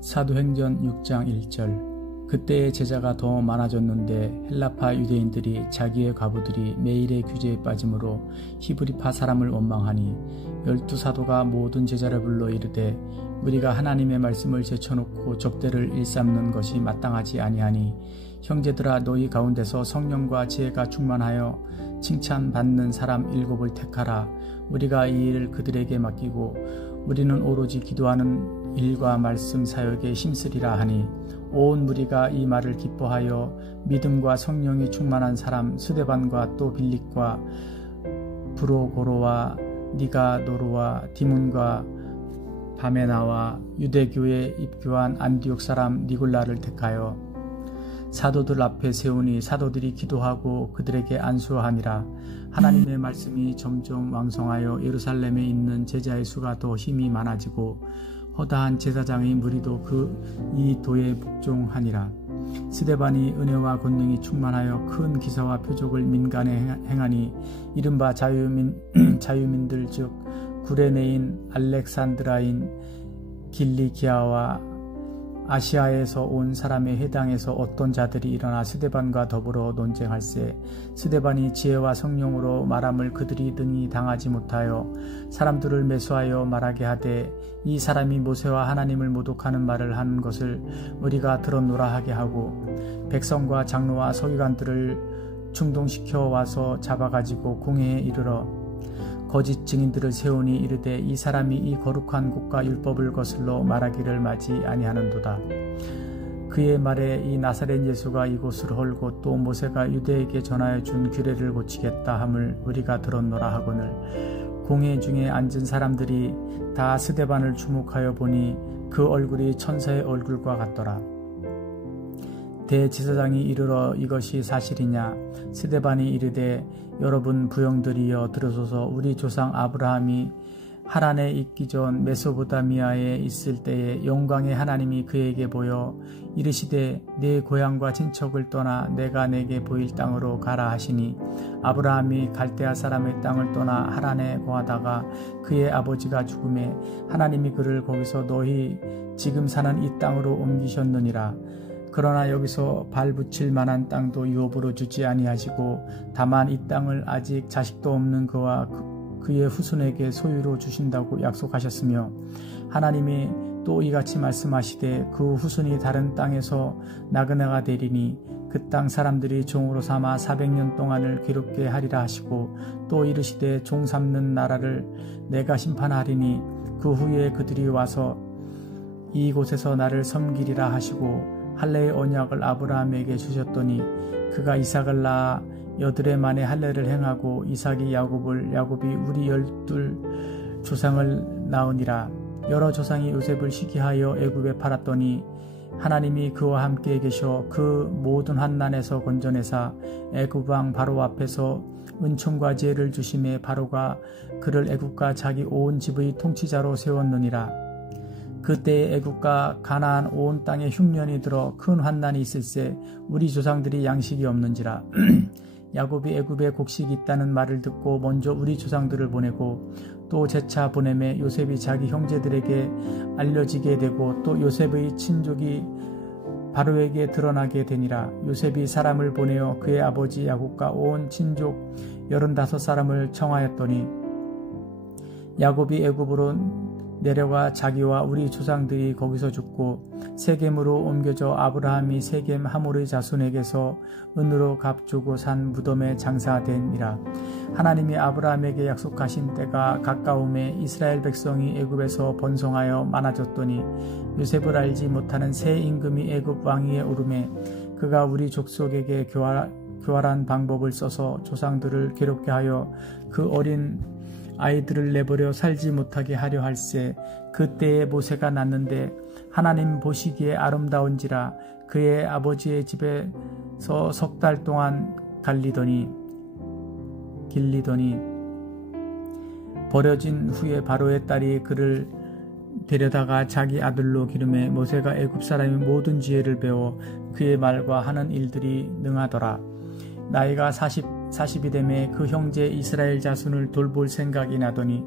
사도행전 6장 1절. 그때의 제자가 더 많아졌는데 헬라파 유대인들이 자기의 과부들이 매일의 규제에 빠짐으로 히브리파 사람을 원망하니 12사도가 모든 제자를 불러 이르되 우리가 하나님의 말씀을 제쳐놓고 접대를 일삼는 것이 마땅하지 아니하니 형제들아 너희 가운데서 성령과 지혜가 충만하여 칭찬받는 사람 7을 택하라. 우리가 이 일을 그들에게 맡기고 우리는 오로지 기도하는 일과 말씀 사역에 힘쓰리라 하니 온 무리가 이 말을 기뻐하여 믿음과 성령이 충만한 사람 스데반과 또 빌립과 브로고로와 니가노르와 디문과 바메나와 유대교에 입교한 안디옥 사람 니골라를 택하여 사도들 앞에 세우니 사도들이 기도하고 그들에게 안수하니라. 하나님의 말씀이 점점 왕성하여 예루살렘에 있는 제자의 수가 더 힘이 많아지고 허다한 제사장의 무리도 이 도에 복종하니라. 스데반이 은혜와 권능이 충만하여 큰 기사와 표적을 민간에 행하니 이른바 자유민들 즉 구레네인 알렉산드라인 길리기아와 아시아에서 온 사람의 회당에서 어떤 자들이 일어나 스데반과 더불어 논쟁할세. 스데반이 지혜와 성령으로 말함을 그들이 능히 당하지 못하여 사람들을 매수하여 말하게 하되 이 사람이 모세와 하나님을 모독하는 말을 하는 것을 우리가 들었노라 하게 하고 백성과 장로와 서기관들을 충동시켜 와서 잡아가지고 공회에 이르러 거짓 증인들을 세우니 이르되 이 사람이 이 거룩한 곳과 율법을 거슬러 말하기를 마지 아니하는도다. 그의 말에 이 나사렛 예수가 이곳을 헐고 또 모세가 유대에게 전하여 준 규례를 고치겠다 함을 우리가 들었노라 하거늘 공회 중에 앉은 사람들이 다 스데반을 주목하여 보니 그 얼굴이 천사의 얼굴과 같더라. 대제사장이 이르러 이것이 사실이냐? 스데반이 이르되 여러분 부형들이여 들으소서. 우리 조상 아브라함이 하란에 있기 전 메소포타미아에 있을 때에 영광의 하나님이 그에게 보여 이르시되 내 고향과 친척을 떠나 내가 내게 보일 땅으로 가라 하시니 아브라함이 갈대아 사람의 땅을 떠나 하란에 거하다가 그의 아버지가 죽음에 하나님이 그를 거기서 너희 지금 사는 이 땅으로 옮기셨느니라. 그러나 여기서 발붙일 만한 땅도 유업으로 주지 아니하시고 다만 이 땅을 아직 자식도 없는 그와 그의 후손에게 소유로 주신다고 약속하셨으며 하나님이 또 이같이 말씀하시되 그 후손이 다른 땅에서 나그네가 되리니 그 땅 사람들이 종으로 삼아 400년 동안을 괴롭게 하리라 하시고 또 이르시되 종 삼는 나라를 내가 심판하리니 그 후에 그들이 와서 이곳에서 나를 섬기리라 하시고 할례의 언약을 아브라함에게 주셨더니 그가 이삭을 낳아 여드레 만에 할례를 행하고 이삭이 야곱이 우리 12 조상을 낳으니라. 여러 조상이 요셉을 시기하여 애굽에 팔았더니 하나님이 그와 함께 계셔 그 모든 환난에서 건져내사 애굽 왕 바로 앞에서 은총과 지혜를 주심에 바로가 그를 애굽과 자기 온 집의 통치자로 세웠느니라. 그때에 애굽과 가나안 온 땅에 흉년이 들어 큰 환난이 있을세. 우리 조상들이 양식이 없는지라. 야곱이 애굽에 곡식이 있다는 말을 듣고 먼저 우리 조상들을 보내고 또 재차 보내매 요셉이 자기 형제들에게 알려지게 되고 또 요셉의 친족이 바로에게 드러나게 되니라. 요셉이 사람을 보내어 그의 아버지 야곱과 온 친족 35사람을 청하였더니 야곱이 애굽으로 내려가 자기와 우리 조상들이 거기서 죽고 세겜으로 옮겨져 아브라함이 세겜 하몰의 자손에게서 은으로 값주고 산 무덤에 장사되니라. 하나님이 아브라함에게 약속하신 때가 가까움에 이스라엘 백성이 애굽에서 번성하여 많아졌더니 요셉을 알지 못하는 새 임금이 애굽 왕위에 오르매 그가 우리 족속에게 교활한 방법을 써서 조상들을 괴롭게 하여 그 어린 아이들을 내버려 살지 못하게 하려 할세. 그때에 모세가 났는데 하나님 보시기에 아름다운지라 그의 아버지의 집에서 3달 동안 길리더니 버려진 후에 바로의 딸이 그를 데려다가 자기 아들로 기름에 모세가 애굽 사람의 모든 지혜를 배워 그의 말과 하는 일들이 능하더라. 나이가 40이 되매 그 형제 이스라엘 자손을 돌볼 생각이 나더니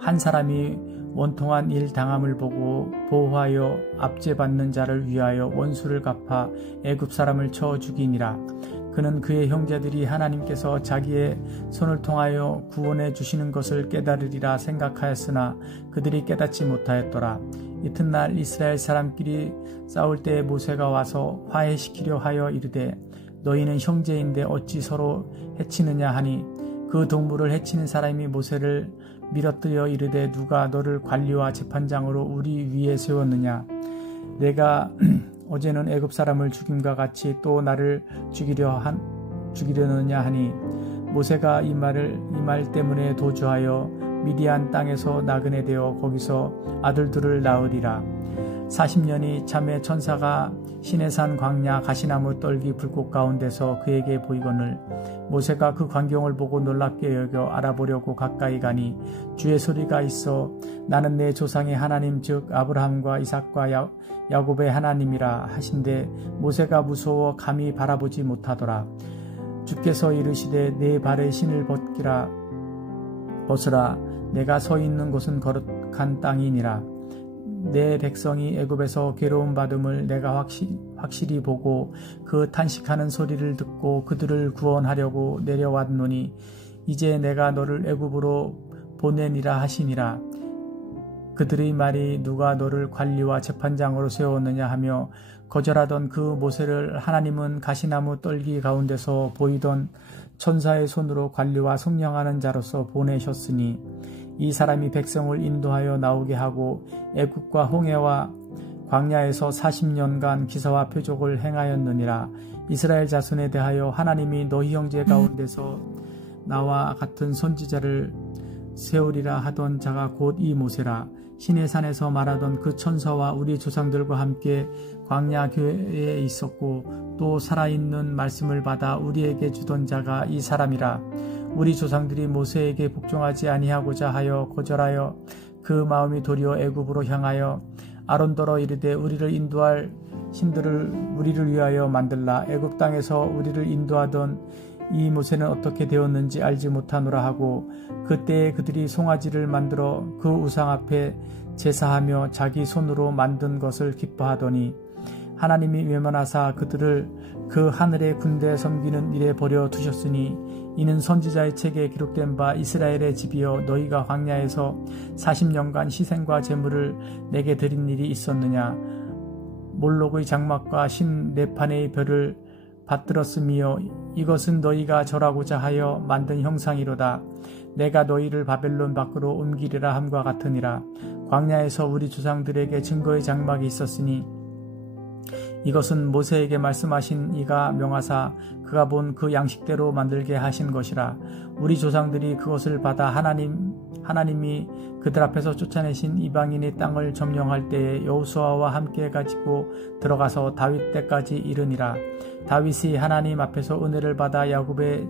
한 사람이 원통한 일 당함을 보고 보호하여 압제받는 자를 위하여 원수를 갚아 애굽 사람을 쳐 죽이니라. 그는 그의 형제들이 하나님께서 자기의 손을 통하여 구원해 주시는 것을 깨달으리라 생각하였으나 그들이 깨닫지 못하였더라. 이튿날 이스라엘 사람끼리 싸울 때에 모세가 와서 화해시키려 하여 이르되 너희는 형제인데 어찌 서로 해치느냐 하니 그 동물을 해치는 사람이 모세를 밀어뜨려 이르되 누가 너를 관리와 재판장으로 우리 위에 세웠느냐. 내가 어제는 애굽 사람을 죽임과 같이 또 나를 죽이려느냐 하니 모세가 이 말 때문에 도주하여 미디안 땅에서 나그네 되어 거기서 아들들을 낳으리라. 40년이 참에 천사가 시내산 광야 가시나무 떨기 불꽃 가운데서 그에게 보이거늘 모세가 그 광경을 보고 놀랍게 여겨 알아보려고 가까이 가니 주의 소리가 있어 나는 내 조상의 하나님 즉 아브라함과 이삭과 야곱의 하나님이라 하신데 모세가 무서워 감히 바라보지 못하더라. 주께서 이르시되 내 발에 신을 벗으라. 내가 서 있는 곳은 거룩한 땅이니라. 내 백성이 애굽에서 괴로움 받음을 내가 확실히 보고 그 탄식하는 소리를 듣고 그들을 구원하려고 내려왔노니 이제 내가 너를 애굽으로 보내니라 하시니라. 그들의 말이 누가 너를 관리와 재판장으로 세웠느냐 하며 거절하던 그 모세를 하나님은 가시나무 떨기 가운데서 보이던 천사의 손으로 관리와 성령하는 자로서 보내셨으니 이 사람이 백성을 인도하여 나오게 하고 애굽과 홍해와 광야에서 40년간 기사와 표적을 행하였느니라. 이스라엘 자손에 대하여 하나님이 너희 형제 가운데서 나와 같은 선지자를 세우리라 하던 자가 곧 이 모세라. 시내산에서 말하던 그 천사와 우리 조상들과 함께 광야 교회에 있었고 또 살아있는 말씀을 받아 우리에게 주던 자가 이 사람이라. 우리 조상들이 모세에게 복종하지 아니하고자 하여 거절하여 그 마음이 도리어 애굽으로 향하여 아론더러 이르되 우리를 인도할 신들을 우리를 위하여 만들라. 애굽 땅에서 우리를 인도하던 이 모세는 어떻게 되었는지 알지 못하노라 하고 그때에 그들이 송아지를 만들어 그 우상 앞에 제사하며 자기 손으로 만든 것을 기뻐하더니 하나님이 외면하사 그들을 그 하늘의 군대 섬기는 일에 버려 두셨으니 이는 선지자의 책에 기록된 바 이스라엘의 집이여 너희가 광야에서 40년간 희생과 제물을 내게 드린 일이 있었느냐. 몰록의 장막과 신 네판의 별을 받들었으며 이것은 너희가 절하고자 하여 만든 형상이로다. 내가 너희를 바벨론 밖으로 옮기리라 함과 같으니라. 광야에서 우리 조상들에게 증거의 장막이 있었으니 이것은 모세에게 말씀하신 이가 명하사 그가 본 그 양식대로 만들게 하신 것이라. 우리 조상들이 그것을 받아 하나님이 그들 앞에서 쫓아내신 이방인의 땅을 점령할 때에 여호수아와 함께 가지고 들어가서 다윗 때까지 이르니라. 다윗이 하나님 앞에서 은혜를 받아 야곱의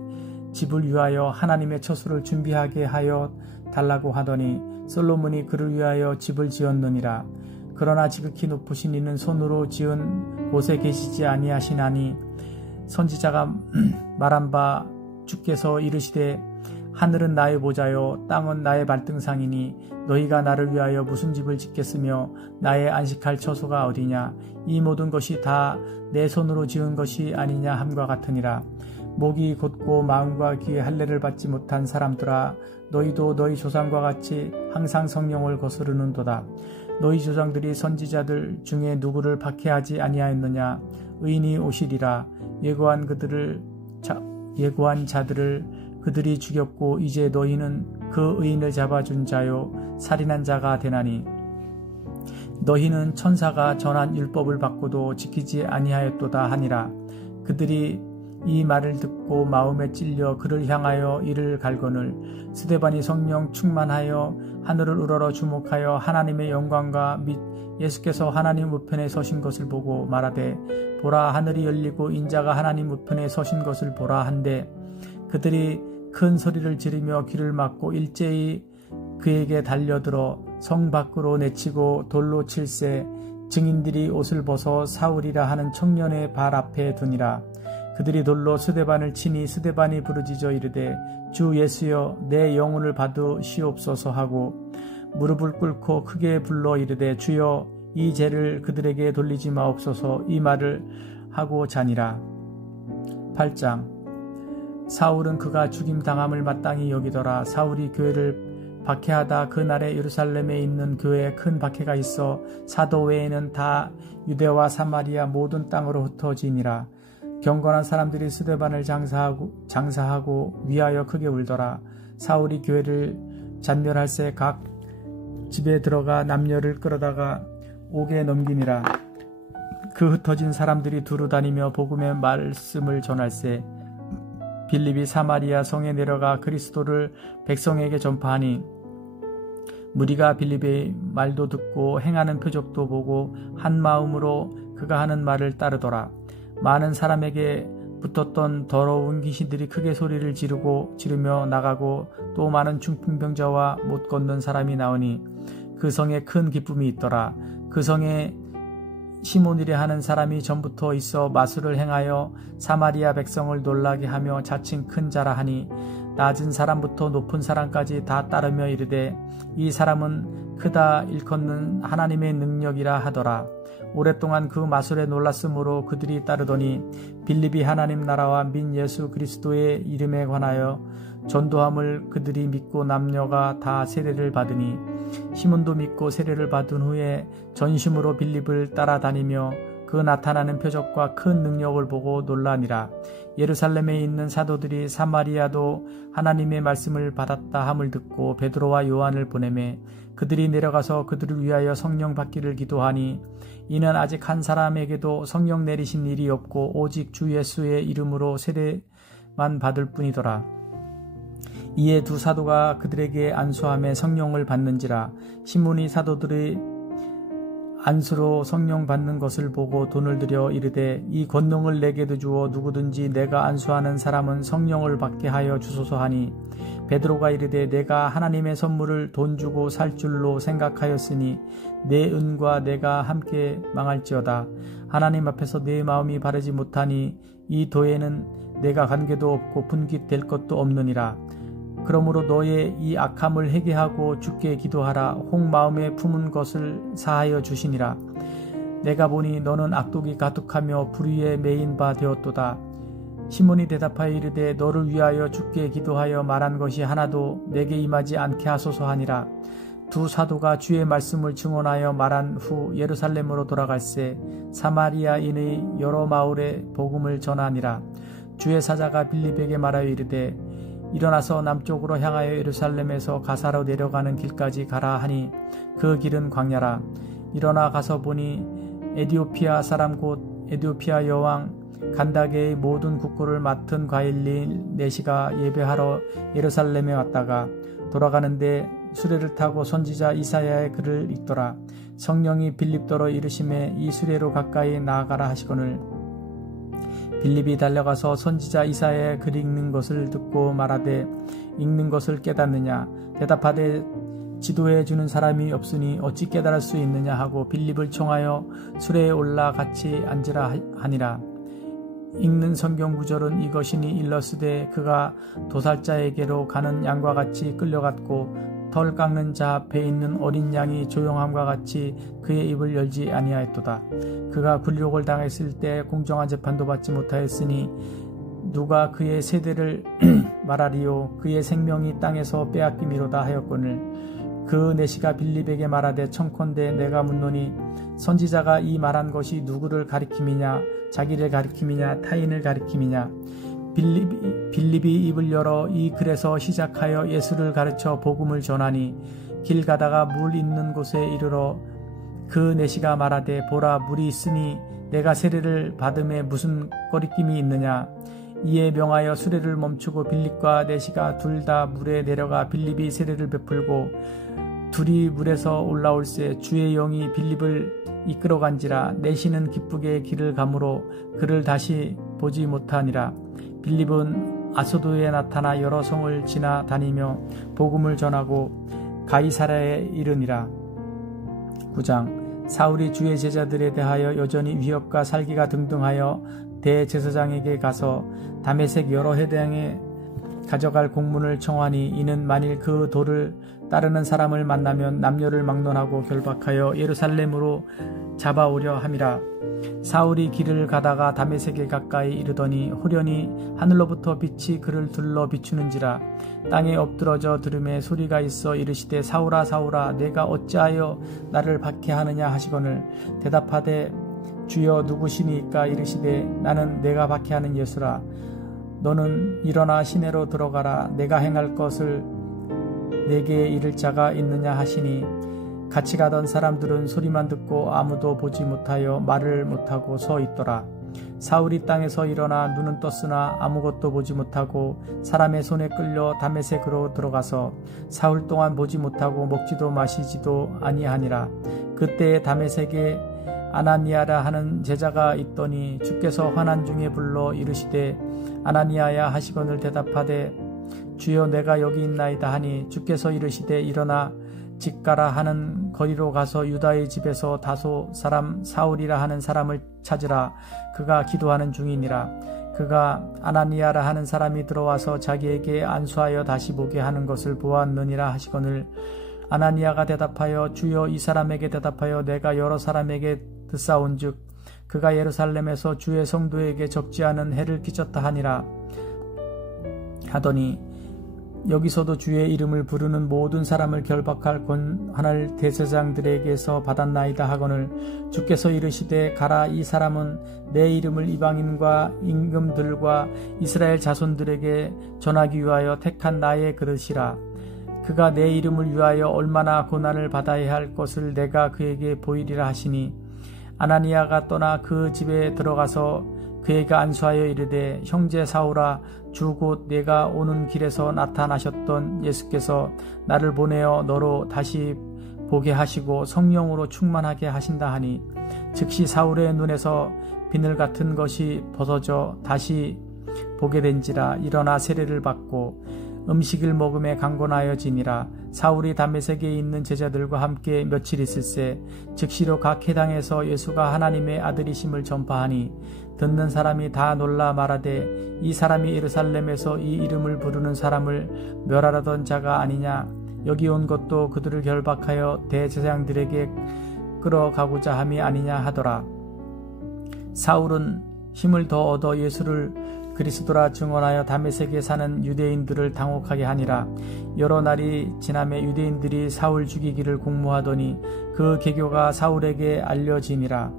집을 위하여 하나님의 처소를 준비하게 하여 달라고 하더니 솔로몬이 그를 위하여 집을 지었느니라. 그러나 지극히 높으신 이는 손으로 지은 곳에 계시지 아니하시나니 선지자가 말한 바 주께서 이르시되 하늘은 나의 보좌요 땅은 나의 발등상이니 너희가 나를 위하여 무슨 집을 짓겠으며 나의 안식할 처소가 어디냐. 이 모든 것이 다 내 손으로 지은 것이 아니냐 함과 같으니라. 목이 곧고 마음과 귀에 할례를 받지 못한 사람들아 너희도 너희 조상과 같이 항상 성령을 거스르는도다. 너희 조상들이 선지자들 중에 누구를 박해하지 아니하였느냐. 의인이 오시리라. 예고한 자들을 그들이 죽였고 이제 너희는 그 의인을 잡아준 자요 살인한 자가 되나니 너희는 천사가 전한 율법을 받고도 지키지 아니하였도다 하니라. 그들이 이 말을 듣고 마음에 찔려 그를 향하여 이를 갈거늘 스데반이 성령 충만하여 하늘을 우러러 주목하여 하나님의 영광과 및 예수께서 하나님 우편에 서신 것을 보고 말하되 보라 하늘이 열리고 인자가 하나님 우편에 서신 것을 보라 한데 그들이 큰 소리를 지르며 귀를 막고 일제히 그에게 달려들어 성 밖으로 내치고 돌로 칠세 증인들이 옷을 벗어 사울이라 하는 청년의 발 앞에 두니라. 그들이 돌로 스데반을 치니 스데반이 부르짖어 이르되 주 예수여 내 영혼을 받으시옵소서 하고 무릎을 꿇고 크게 불러 이르되 주여 이 죄를 그들에게 돌리지 마옵소서 이 말을 하고 자니라. 8장 사울은 그가 죽임당함을 마땅히 여기더라. 사울이 교회를 박해하다 그날에 예루살렘에 있는 교회에 큰 박해가 있어 사도 외에는 다 유대와 사마리아 모든 땅으로 흩어지니라. 경건한 사람들이 스데반을 장사하고 위하여 크게 울더라. 사울이 교회를 잔멸할새 각 집에 들어가 남녀를 끌어다가 옥에 넘기니라. 그 흩어진 사람들이 두루 다니며 복음의 말씀을 전할새 빌립이 사마리아 성에 내려가 그리스도를 백성에게 전파하니 무리가 빌립의 말도 듣고 행하는 표적도 보고 한 마음으로 그가 하는 말을 따르더라. 많은 사람에게 붙었던 더러운 귀신들이 크게 소리를 지르며 나가고 또 많은 중풍병자와 못 걷는 사람이 나오니 그 성에 큰 기쁨이 있더라. 그 성에 시몬이라 하는 사람이 전부터 있어 마술을 행하여 사마리아 백성을 놀라게 하며 자칭 큰 자라 하니 낮은 사람부터 높은 사람까지 다 따르며 이르되 이 사람은 크다 일컫는 하나님의 능력이라 하더라. 오랫동안 그 마술에 놀랐으므로 그들이 따르더니 빌립이 하나님 나라와 민 예수 그리스도의 이름에 관하여 전도함을 그들이 믿고 남녀가 다 세례를 받으니 시몬도 믿고 세례를 받은 후에 전심으로 빌립을 따라다니며 그 나타나는 표적과 큰 능력을 보고 놀라니라. 예루살렘에 있는 사도들이 사마리아도 하나님의 말씀을 받았다 함을 듣고 베드로와 요한을 보내매 그들이 내려가서 그들을 위하여 성령 받기를 기도하니 이는 아직 한 사람에게도 성령 내리신 일이 없고 오직 주 예수의 이름으로 세례만 받을 뿐이더라. 이에 두 사도가 그들에게 안수하며 성령을 받는지라. 시몬이 사도들의 안수로 성령 받는 것을 보고 돈을 들여 이르되 이 권능을 내게도 주어 누구든지 내가 안수하는 사람은 성령을 받게 하여 주소서 하니 베드로가 이르되 내가 하나님의 선물을 돈 주고 살 줄로 생각하였으니 내 은과 내가 함께 망할지어다. 하나님 앞에서 내 마음이 바르지 못하니 이 도에는 내가 관계도 없고 분깃될 것도 없느니라. 그러므로 너의 이 악함을 회개하고 주께 기도하라. 혹 마음에 품은 것을 사하여 주시니라. 내가 보니 너는 악독이 가득하며 불의에 매인 바 되었도다. 시몬이 대답하여 이르되 너를 위하여 주께 기도하여 말한 것이 하나도 내게 임하지 않게 하소서 하니라. 두 사도가 주의 말씀을 증언하여 말한 후 예루살렘으로 돌아갈새 사마리아인의 여러 마을에 복음을 전하니라. 주의 사자가 빌립에게 말하여 이르되 일어나서 남쪽으로 향하여 예루살렘에서 가사로 내려가는 길까지 가라 하니 그 길은 광야라. 일어나 가서 보니 에디오피아 사람 곧 에디오피아 여왕 간다게의 모든 국고를 맡은 과일린 내시가 예배하러 예루살렘에 왔다가 돌아가는데 수레를 타고 선지자 이사야의 글을 읽더라. 성령이 빌립더러 이르심에 이 수레로 가까이 나아가라 하시거늘 빌립이 달려가서 선지자 이사야의 글 읽는 것을 듣고 말하되 읽는 것을 깨닫느냐. 대답하되 지도해 주는 사람이 없으니 어찌 깨달을 수 있느냐 하고 빌립을 청하여 수레에 올라 같이 앉으라 하니라. 읽는 성경 구절은 이것이니 일러스되 그가 도살자에게로 가는 양과 같이 끌려갔고 털 깎는 자 앞에 있는 어린 양이 조용함과 같이 그의 입을 열지 아니하였도다. 그가 굴욕을 당했을 때 공정한 재판도 받지 못하였으니 누가 그의 세대를 말하리요. 그의 생명이 땅에서 빼앗김이로다 하였거늘 그 내시가 빌립에게 말하되 청컨대 내가 묻노니 선지자가 이 말한 것이 누구를 가리킴이냐 자기를 가리킴이냐 타인을 가리킴이냐. 빌립이 입을 열어 이 글에서 시작하여 예수를 가르쳐 복음을 전하니 길 가다가 물 있는 곳에 이르러 그 내시가 말하되 보라 물이 있으니 내가 세례를 받음에 무슨 거리낌이 있느냐. 이에 명하여 수레를 멈추고 빌립과 내시가 둘 다 물에 내려가 빌립이 세례를 베풀고 둘이 물에서 올라올새 주의 영이 빌립을 이끌어간지라. 내시는 기쁘게 길을 가므로 그를 다시 보지 못하니라. 빌립은 아소도에 나타나 여러 성을 지나 다니며 복음을 전하고 가이사랴에 이르니라. 9장 사울이 주의 제자들에 대하여 여전히 위협과 살기가 등등하여 대제사장에게 가서 다메섹 여러 회당에 가져갈 공문을 청하니 이는 만일 그 돌을 따르는 사람을 만나면 남녀를 막론하고 결박하여 예루살렘으로 잡아오려 함이라. 사울이 길을 가다가 다메섹에 가까이 이르더니 호련히 하늘로부터 빛이 그를 둘러 비추는지라. 땅에 엎드러져 들음에 소리가 있어 이르시되 사울아 사울아 내가 어찌하여 나를 박해하느냐 하시거늘 대답하되 주여 누구시니까 이르시되 나는 내가 박해하는 예수라. 너는 일어나 시내로 들어가라. 내가 행할 것을 내게 이를 자가 있느냐 하시니 같이 가던 사람들은 소리만 듣고 아무도 보지 못하여 말을 못하고 서 있더라. 사울이 땅에서 일어나 눈은 떴으나 아무것도 보지 못하고 사람의 손에 끌려 다메섹으로 들어가서 사흘 동안 보지 못하고 먹지도 마시지도 아니하니라. 그때에 다메섹에 아나니아라 하는 제자가 있더니 주께서 환난 중에 불러 이르시되 아나니아야 하시거늘 대답하되 주여 내가 여기 있나이다 하니 주께서 이르시되 일어나 직가라 하는 거리로 가서 유다의 집에서 다소 사람 사울이라 하는 사람을 찾으라. 그가 기도하는 중이니라. 그가 아나니아라 하는 사람이 들어와서 자기에게 안수하여 다시 보게 하는 것을 보았느니라 하시거늘 아나니아가 대답하여 주여 이 사람에게 대답하여 내가 여러 사람에게 듣사온즉 그가 예루살렘에서 주의 성도에게 적지 않은 해를 끼쳤다 하니라 하더니 여기서도 주의 이름을 부르는 모든 사람을 결박할 권한을 대제사장들에게서 받았나이다 하거늘 주께서 이르시되 가라. 이 사람은 내 이름을 이방인과 임금들과 이스라엘 자손들에게 전하기 위하여 택한 나의 그릇이라. 그가 내 이름을 위하여 얼마나 고난을 받아야 할 것을 내가 그에게 보이리라 하시니 아나니아가 떠나 그 집에 들어가서 그에게 안수하여 이르되 형제 사울아 주 곧 내가 오는 길에서 나타나셨던 예수께서 나를 보내어 너로 다시 보게 하시고 성령으로 충만하게 하신다 하니 즉시 사울의 눈에서 비늘 같은 것이 벗어져 다시 보게 된지라. 일어나 세례를 받고 음식을 먹음에 강건하여지니라. 사울이 다메섹에 있는 제자들과 함께 며칠 있을새 즉시로 각 회당에서 예수가 하나님의 아들이심을 전파하니 듣는 사람이 다 놀라 말하되 이 사람이 예루살렘에서 이 이름을 부르는 사람을 멸하려던 자가 아니냐. 여기 온 것도 그들을 결박하여 대제사장들에게 끌어가고자 함이 아니냐 하더라. 사울은 힘을 더 얻어 예수를 그리스도라 증언하여 다메섹에 사는 유대인들을 당혹하게 하니라. 여러 날이 지나매 유대인들이 사울 죽이기를 공모하더니 그 계교가 사울에게 알려지니라.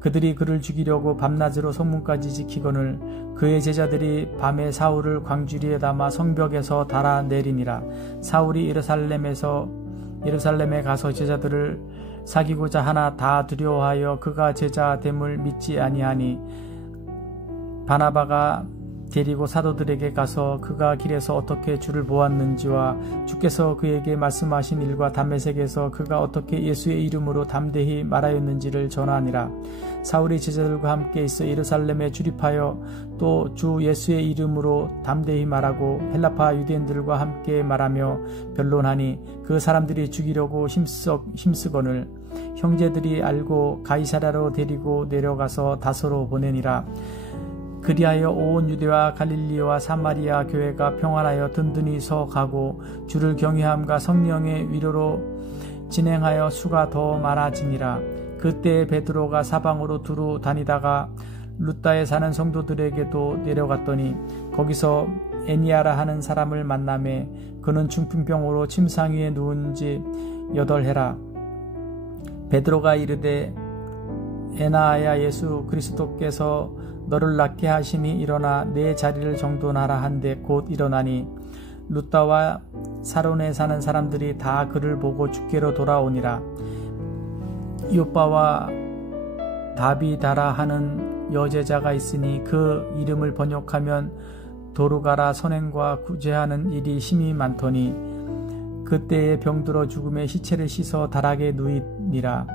그들이 그를 죽이려고 밤낮으로 성문까지 지키거늘 그의 제자들이 밤에 사울을 광주리에 담아 성벽에서 달아내리니라. 사울이 예루살렘에 가서 제자들을 사귀고자 하나 다 두려워하여 그가 제자됨을 믿지 아니하니 바나바가 데리고 사도들에게 가서 그가 길에서 어떻게 주를 보았는지와 주께서 그에게 말씀하신 일과 다메섹에서 그가 어떻게 예수의 이름으로 담대히 말하였는지를 전하니라. 사울이 제자들과 함께 있어 예루살렘에 출입하여 또 주 예수의 이름으로 담대히 말하고 헬라파 유대인들과 함께 말하며 변론하니 그 사람들이 죽이려고 힘쓰거늘 형제들이 알고 가이사랴로 데리고 내려가서 다소로 보내니라. 그리하여 온 유대와 갈릴리와 사마리아 교회가 평안하여 든든히 서 가고 주를 경외함과 성령의 위로로 진행하여 수가 더 많아지니라. 그때 베드로가 사방으로 두루 다니다가 룻다에 사는 성도들에게도 내려갔더니 거기서 에니아라 하는 사람을 만나매 그는 중풍병으로 침상 위에 누운 지 8해라. 베드로가 이르되 에나야 예수 그리스도께서 너를 낫게 하시니 일어나 내 자리를 정돈하라 한데 곧 일어나니 룻다와 사론에 사는 사람들이 다 그를 보고 주께로 돌아오니라. 요빠와 다비다라 하는 여제자가 있으니 그 이름을 번역하면 도루가라 선행과 구제하는 일이 심히 많더니 그때에 병들어 죽음의 시체를 씻어 다락에 누이니라.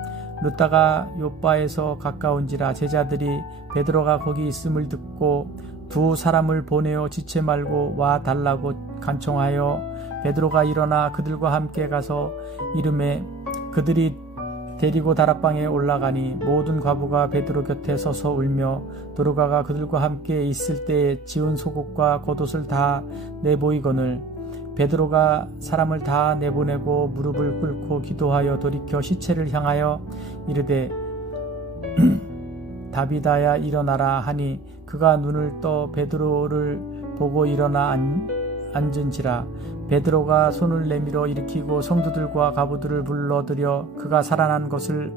룻다가 요빠에서 가까운지라 제자들이 베드로가 거기 있음을 듣고 두 사람을 보내어 지체 말고 와 달라고 간청하여 베드로가 일어나 그들과 함께 가서 이름에 그들이 데리고 다락방에 올라가니 모든 과부가 베드로 곁에 서서 울며 도르가가 그들과 함께 있을 때에 지은 속옷과 겉옷을 다 내보이거늘 베드로가 사람을 다 내보내고 무릎을 꿇고 기도하여 돌이켜 시체를 향하여 이르되 다비다야 일어나라 하니 그가 눈을 떠 베드로를 보고 일어나 앉은지라. 베드로가 손을 내밀어 일으키고 성도들과 가부들을 불러들여 그가 살아난 것을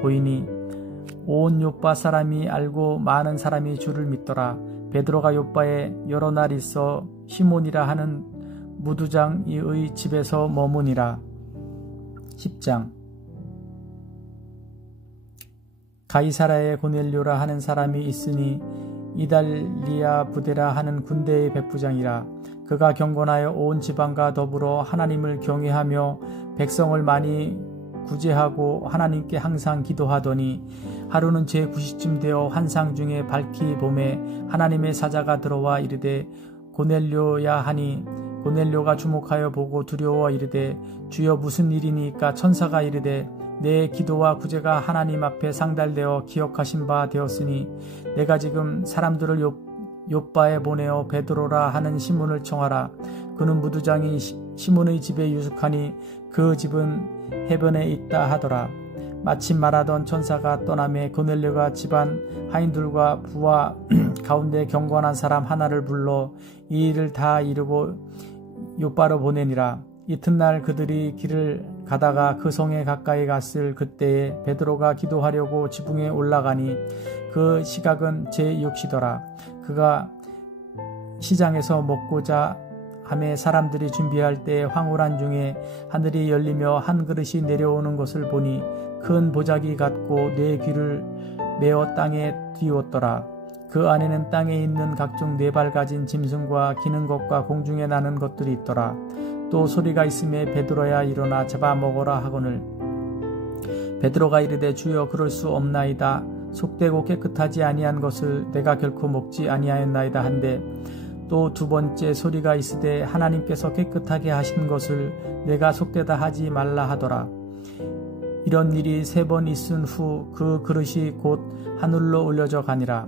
보이니 온 요빠 사람이 알고 많은 사람이 주를 믿더라. 베드로가 요빠에 여러 날 있어 시몬이라 하는 무두장이의 집에서 머무니라. 10장. 가이사라에 고넬료라 하는 사람이 있으니 이달리아 부데라 하는 군대의 백부장이라. 그가 경건하여 온 지방과 더불어 하나님을 경외하며 백성을 많이 구제하고 하나님께 항상 기도하더니 하루는 제9시쯤 되어 환상 중에 밝히 봄에 하나님의 사자가 들어와 이르되 고넬료야 하니 고넬료가 주목하여 보고 두려워 이르되 주여 무슨 일이니까? 천사가 이르되 내 기도와 구제가 하나님 앞에 상달되어 기억하신 바 되었으니 내가 지금 사람들을 요빠에 보내어 베드로라 하는 시몬을 청하라. 그는 무두장이 시몬의 집에 유숙하니 그 집은 해변에 있다 하더라. 마침 말하던 천사가 떠나매 고넬료가 집안 하인들과 부하 가운데 경건한 사람 하나를 불러 이 일을 다 이루고 요빠로 보내니라. 이튿날 그들이 길을 가다가 그 성에 가까이 갔을 그때에 베드로가 기도하려고 지붕에 올라가니 그 시각은 제6시더라. 그가 시장에서 먹고자 하매 사람들이 준비할 때 황홀한 중에 하늘이 열리며 한 그릇이 내려오는 것을 보니 큰 보자기 같고 네 귀를 메어 땅에 띄웠더라. 그 안에는 땅에 있는 각종 네 발 가진 짐승과 기는 것과 공중에 나는 것들이 있더라. 또 소리가 있음에 베드로야 일어나 잡아먹어라 하거늘 베드로가 이르되 주여 그럴 수 없나이다. 속되고 깨끗하지 아니한 것을 내가 결코 먹지 아니하였나이다 한데 또 두 번째 소리가 있으되 하나님께서 깨끗하게 하신 것을 내가 속되다 하지 말라 하더라. 이런 일이 3번 있은 후 그 그릇이 곧 하늘로 올려져 가니라.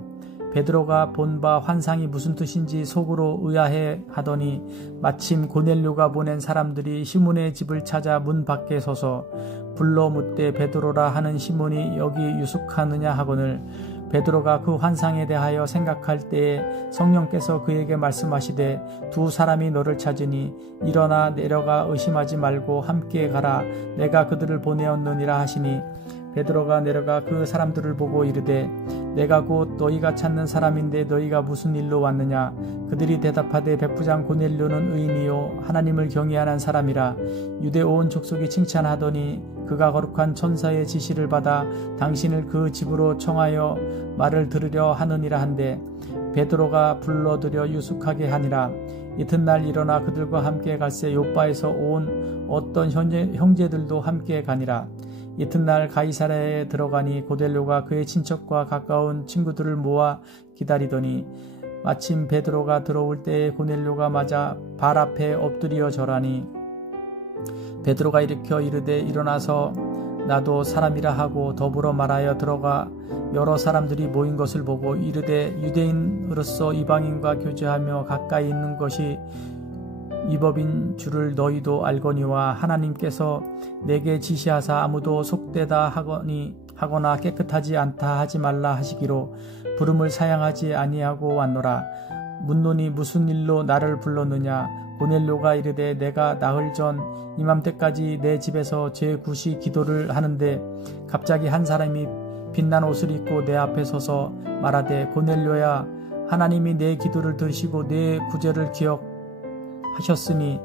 베드로가 본 바 환상이 무슨 뜻인지 속으로 의아해 하더니 마침 고넬료가 보낸 사람들이 시몬의 집을 찾아 문 밖에 서서 불러 묻되 베드로라 하는 시몬이 여기 유숙하느냐 하거늘 베드로가 그 환상에 대하여 생각할 때에 성령께서 그에게 말씀하시되 두 사람이 너를 찾으니 일어나 내려가 의심하지 말고 함께 가라. 내가 그들을 보내었느니라 하시니 베드로가 내려가 그 사람들을 보고 이르되 내가 곧 너희가 찾는 사람인데 너희가 무슨 일로 왔느냐? 그들이 대답하되 백부장 고넬료는 의인이요 하나님을 경외하는 사람이라. 유대 온 족속이 칭찬하더니 그가 거룩한 천사의 지시를 받아 당신을 그 집으로 청하여 말을 들으려 하느니라 한데 베드로가 불러들여 유숙하게 하니라. 이튿날 일어나 그들과 함께 갈새 요빠에서 온 어떤 형제들도 함께 가니라. 이튿날 가이사랴에 들어가니 고넬료가 그의 친척과 가까운 친구들을 모아 기다리더니 마침 베드로가 들어올 때에 고넬료가 맞아 발 앞에 엎드려 절하니 베드로가 일으켜 이르되 일어나서 나도 사람이라 하고 더불어 말하여 들어가 여러 사람들이 모인 것을 보고 이르되 유대인으로서 이방인과 교제하며 가까이 있는 것이 위법인 줄을 너희도 알거니와 하나님께서 내게 지시하사 아무도 속되다 하거나 깨끗하지 않다 하지 말라 하시기로 부름을 사양하지 아니하고 왔노라. 묻노니 무슨 일로 나를 불렀느냐? 고넬료가 이르되 내가 나흘 전 이맘때까지 내 집에서 제9시 기도를 하는데 갑자기 한 사람이 빛난 옷을 입고 내 앞에 서서 말하되 고넬료야 하나님이 내 기도를 들으시고 내 구제를 기억하셨으니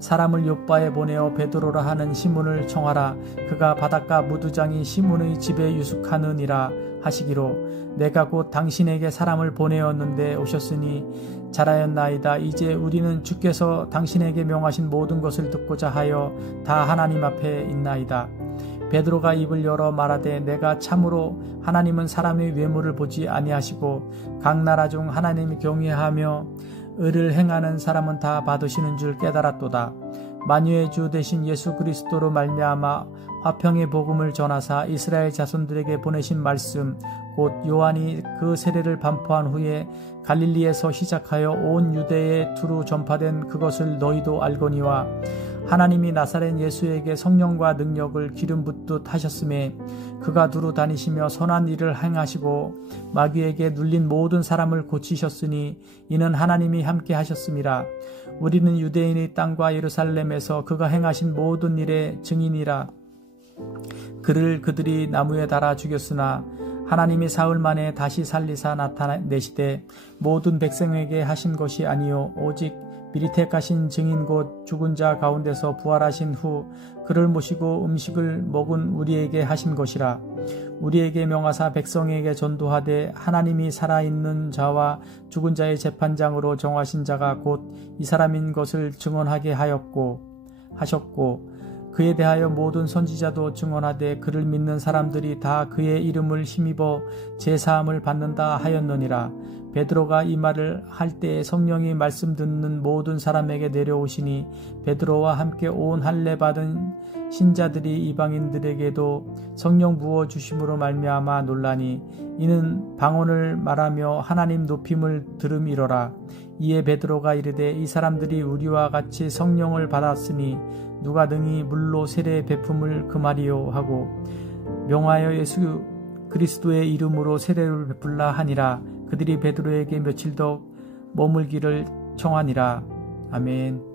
사람을 요빠에 보내어 베드로라 하는 시몬을 청하라. 그가 바닷가 무두장이 시몬의 집에 유숙하느니라 하시기로 내가 곧 당신에게 사람을 보내었는데 오셨으니 잘하였나이다. 이제 우리는 주께서 당신에게 명하신 모든 것을 듣고자 하여 다 하나님 앞에 있나이다. 베드로가 입을 열어 말하되 내가 참으로 하나님은 사람의 외모를 보지 아니하시고 각 나라 중 하나님을 경외하며 의를 행하는 사람은 다 받으시는 줄 깨달았도다. 만유의 주 되신 예수 그리스도로 말미암아 화평의 복음을 전하사 이스라엘 자손들에게 보내신 말씀 곧 요한이 그 세례를 반포한 후에 갈릴리에서 시작하여 온 유대에 두루 전파된 그것을 너희도 알거니와 하나님이 나사렛 예수에게 성령과 능력을 기름 붓듯 하셨음에 그가 두루 다니시며 선한 일을 행하시고 마귀에게 눌린 모든 사람을 고치셨으니 이는 하나님이 함께 하셨음이라. 우리는 유대인의 땅과 예루살렘에서 그가 행하신 모든 일의 증인이라. 그를 그들이 나무에 달아 죽였으나 하나님이 사흘 만에 다시 살리사 나타내시되 모든 백성에게 하신 것이 아니요 오직 미리 택하신 증인 곧 죽은 자 가운데서 부활하신 후 그를 모시고 음식을 먹은 우리에게 하신 것이라. 우리에게 명하사 백성에게 전도하되 하나님이 살아있는 자와 죽은 자의 재판장으로 정하신 자가 곧 이 사람인 것을 증언하게 하셨고 그에 대하여 모든 선지자도 증언하되 그를 믿는 사람들이 다 그의 이름을 힘입어 제사함을 받는다 하였느니라. 베드로가 이 말을 할 때에 성령이 말씀 듣는 모든 사람에게 내려오시니 베드로와 함께 온 할례 받은 신자들이 이방인들에게도 성령 부어 주심으로 말미암아 놀라니 이는 방언을 말하며 하나님 높임을 들음이로라. 이에 베드로가 이르되 이 사람들이 우리와 같이 성령을 받았으니 누가 능히 물로 세례 베품을 금하리요 하고 명하여 예수 그리스도의 이름으로 세례를 베풀라 하니라. 그들이 베드로에게 며칠 더 머물기를 청하니라. 아멘.